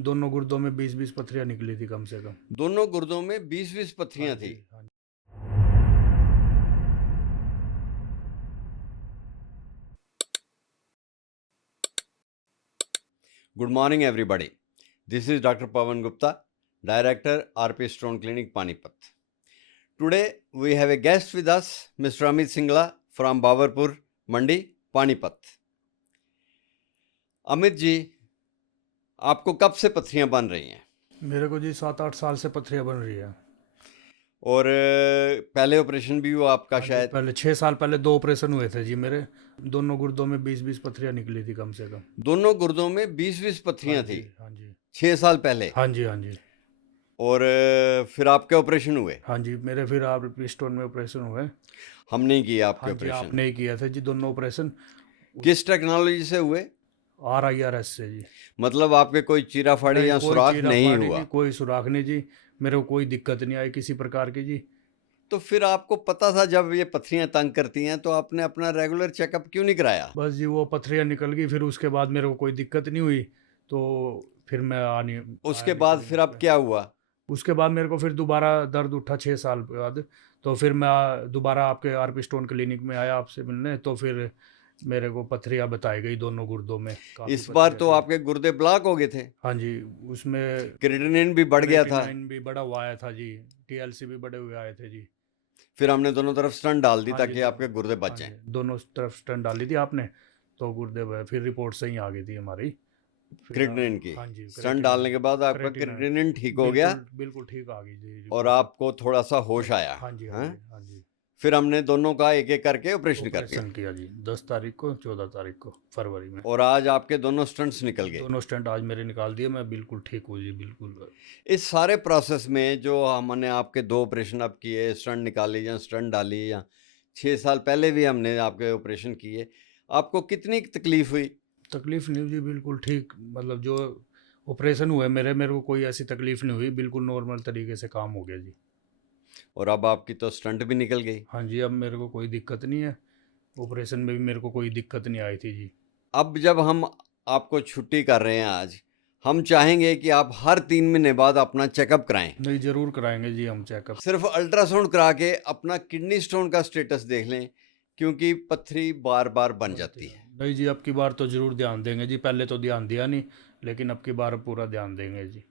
दोनों गुर्दों में 20-20 पथरियाँ निकली थी कम से कम। दोनों गुर्दों में 20-20 हाँ पथरियां जी, थी। हाँ जी। Good morning, everybody. This is Dr. Pawan Gupta, Director, RP Stone Clinic, Panipat. Today, we have a guest with us, Mr. Amit Singla from Bawarpur, Mandi, Panipat. Amit ji, आपको कब से पथरियां बन रही हैं? मेरे को जी 7-8 साल से पथरियाँ बन रही है। और पहले ऑपरेशन भी हुआ आपका हाँ जी, शायद? पहले 6 साल पहले 2 ऑपरेशन हुए थे जी मेरे। दोनों गुर्दों में 20-20 पथरियाँ निकली थी कम से कम। दोनों गुर्दों में 20-20 हाँ पथरियां थी जी, हाँ जी। 6 साल पहले। हाँ जी, हाँ जी। और फिर आपके ऑपरेशन हुए? हाँ जी, मेरे फिर आप स्टोन में ऑपरेशन हुए। हम नहीं किए आपके हाँ जी, ऑपरेशन। आपने ही किया था जी दोनों ऑपरेशन। किस टेक्नोलॉजी से हुए? RIRS से जी। मतलब आपके कोई चीरा फाड़ी नहीं, या कोई सुराख चीरा नहीं फाड़ी हुआ? नहीं, कोई सुराख नहीं जी। मेरे को कोई दिक्कत नहीं आई किसी प्रकार की जी। तो फिर आपको पता था जब ये पथरियां तंग करती हैं तो आपने अपना रेगुलर चेकअप क्यों नहीं कराया? बस जी वो पथरियाँ निकल गई, फिर उसके बाद मेरे को कोई दिक्कत नहीं हुई, तो फिर मैं उसके आया नहीं बाद फिर क्लिनिक अब पे। क्या हुआ? उसके बाद मेरे को फिर दोबारा दर्द उठा 6 साल के बाद। तो फिर मैं दोबारा आपके RP स्टोन क्लिनिक में आया आपसे मिलने, तो फिर मेरे को पथरियाँ बताई गई दोनों गुर्दों में, काफ़ी इस बार पथरियाँ तो थी। आपके गुर्दे ब्लॉक हो गए थे, हाँ जी, उसमें क्रेटिनिन भी बढ़ गया था। क्रेटिनाइन भी बढ़ा हुआ आया था जी, TLC भी बढ़े हुए आए थे जी। फिर हमने दोनों तरफ स्टंट डाल दी हाँ जी, ताकि आपके गुर्दे हाँ बचें। जी, दोनों तरफ स्टंट डाली थी आपने, तो गुर्दे फिर रिपोर्ट सही आ गई थी हमारी। फिर क्रेटिनिन की हाँ जी, स्टंट डालने के बाद आपका क्रेटिनाइन क्रेटिनिन ठीक हो गया बिल्कुल बिल्कुल ठीक आ गई जी और रिपोर्ट। आपको थोड़ा सा होश बस आया। हाँ जी, हाँ हैं? जी, हाँ जी। फिर हमने दोनों का एक एक करके ऑपरेशन कर दिया ऑपरेशन किया जी 10 तारीख को, 14 तारीख को फरवरी में। और आज आपके दोनों स्टंट्स निकल गए। दोनों स्टेंट आज मेरे निकाल दिए, मैं बिल्कुल ठीक हूँ जी, बिल्कुल। इस सारे प्रोसेस में जो हमने आपके 2 ऑपरेशन अब किए, स्टंट निकाली या स्टंट डाली, या 6 साल पहले भी हमने आपके ऑपरेशन किए, आपको कितनी तकलीफ हुई? तकलीफ नहीं हुई जी, बिल्कुल ठीक, मतलब जो ऑपरेशन हुए मेरे को कोई ऐसी तकलीफ नहीं हुई, बिल्कुल नॉर्मल तरीके से काम हो गया जी। और अब आपकी तो स्टंट भी निकल गई। हाँ जी, अब मेरे को कोई दिक्कत नहीं है, ऑपरेशन में भी मेरे को कोई दिक्कत नहीं आई थी जी। अब जब हम आपको छुट्टी कर रहे हैं आज, हम चाहेंगे कि आप हर 3 महीने बाद अपना चेकअप कराएं। नहीं, ज़रूर कराएंगे जी हम चेकअप। सिर्फ अल्ट्रासाउंड करा के अपना किडनी स्टोन का स्टेटस देख लें, क्योंकि पथरी बार बार बन बनते जाती हैं है। नहीं जी, अब की बार तो ज़रूर ध्यान देंगे जी, पहले तो ध्यान दिया नहीं, लेकिन अब की बार पूरा ध्यान देंगे जी।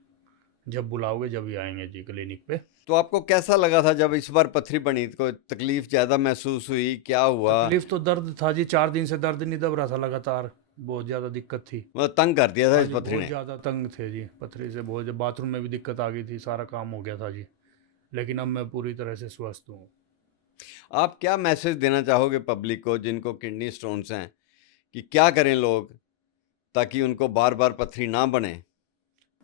जब बुलाओगे जब ही आएंगे जी क्लिनिक पे। तो आपको कैसा लगा था जब इस बार पथरी बनी? कोई तकलीफ ज़्यादा महसूस हुई? क्या हुआ? तकलीफ तो दर्द था जी, 4 दिन से दर्द नहीं दब रहा था लगातार, बहुत ज़्यादा दिक्कत थी। मतलब तंग कर दिया था हाँ इस जी, पथरी बहुत ने। ज़्यादा तंग थे जी, पथरी से बहुत, बाथरूम में भी दिक्कत आ गई थी, सारा काम हो गया था जी। लेकिन अब मैं पूरी तरह से स्वस्थ हूँ। आप क्या मैसेज देना चाहोगे पब्लिक को जिनको किडनी स्टोन्स हैं, कि क्या करें लोग ताकि उनको बार बार पथरी ना बने?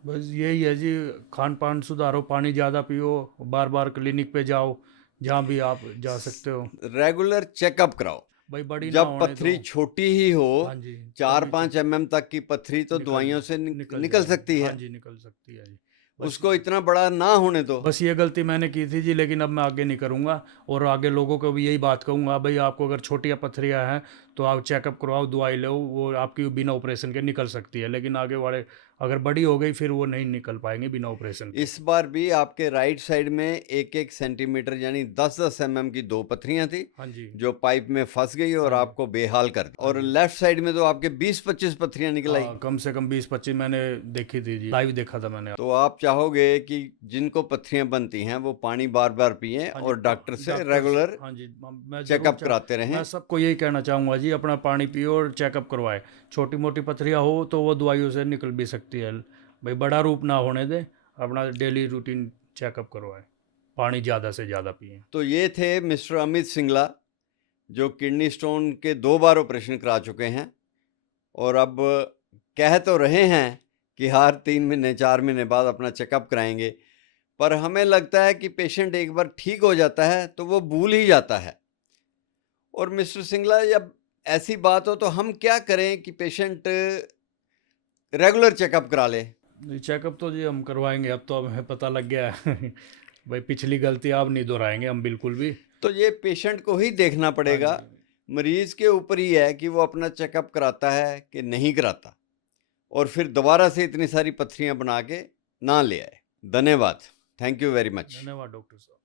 बस यही है जी, खान पान सुधारो, पानी ज़्यादा पियो, बार बार क्लिनिक पे जाओ, जहाँ भी आप जा सकते हो। रेगुलर चेकअप कराओ। भाई बड़ी ना जब होने दो। पथरी छोटी ही हो, हाँ जी, तभी 4-5 एमएम तक की पथरी तो निकल दवाइयों से निकल निकल जाएगी, सकती हाँ है। जी निकल सकती है जी। बस उसको इतना बड़ा ना होने दो। बस ये गलती मैंने की थी जी, लेकिन अब मैं आगे नहीं करूँगा, और आगे लोगों को भी यही बात कहूँगा, भाई आपको अगर छोटी पथरियाँ हैं तो आप चेकअप करवाओ, दवाई लो, वो आपकी बिना ऑपरेशन के निकल सकती है, लेकिन आगे वाले अगर बड़ी हो गई फिर वो नहीं निकल पाएंगे बिना ऑपरेशन के। इस बार भी आपके राइट साइड में 1-1 सेंटीमीटर यानी 10-10 एमएम की 2 पथरियां थी, हाँ जी, जो पाइप में फंस गई हाँ और जी, आपको बेहाल कर दी। हाँ और जी। लेफ्ट साइड में तो आपके 20-25 पथरियां निकल आई। हाँ, कम से कम 20-25 मैंने देखी थी जी, लाइव देखा था मैंने। तो आप चाहोगे कि जिनको पथरियां बनती हैं वो पानी बार बार पिएं हाँ जी, और डॉक्टर से डॉक्टर से, रेगुलर हाँ जी, मैं ज़रूर चेकअप कराते मैं रहें। सबको यही कहना चाहूँगा जी, अपना पानी पियो और चेकअप करवाए। छोटी मोटी पथरियाँ हो तो वो दवाइयों से निकल भी सकती है, भाई बड़ा रूप ना होने दें, अपना डेली रूटीन चेकअप करवाए, पानी ज़्यादा से ज़्यादा पिए। तो ये थे मिस्टर अमित सिंगला, जो किडनी स्टोन के 2 बार ऑपरेशन करा चुके हैं और अब कह तो रहे हैं कि हर 3 महीने 4 महीने बाद अपना चेकअप कराएंगे, पर हमें लगता है कि पेशेंट एक बार ठीक हो जाता है तो वो भूल ही जाता है। और मिस्टर सिंगला, जब ऐसी बात हो तो हम क्या करें कि पेशेंट रेगुलर चेकअप करा ले? चेकअप तो जी हम करवाएंगे, अब तो हमें पता लग गया है भाई पिछली गलती अब नहीं दोहराएंगे हम बिल्कुल भी। तो ये पेशेंट को ही देखना हाँ पड़ेगा, जी, मरीज के ऊपर ही है कि वो अपना चेकअप कराता है कि नहीं कराता। और फिर दोबारा से इतनी सारी पत्थरियां बना के ना ले आए। धन्यवाद। Thank you very much. धन्यवाद डॉक्टर साहब।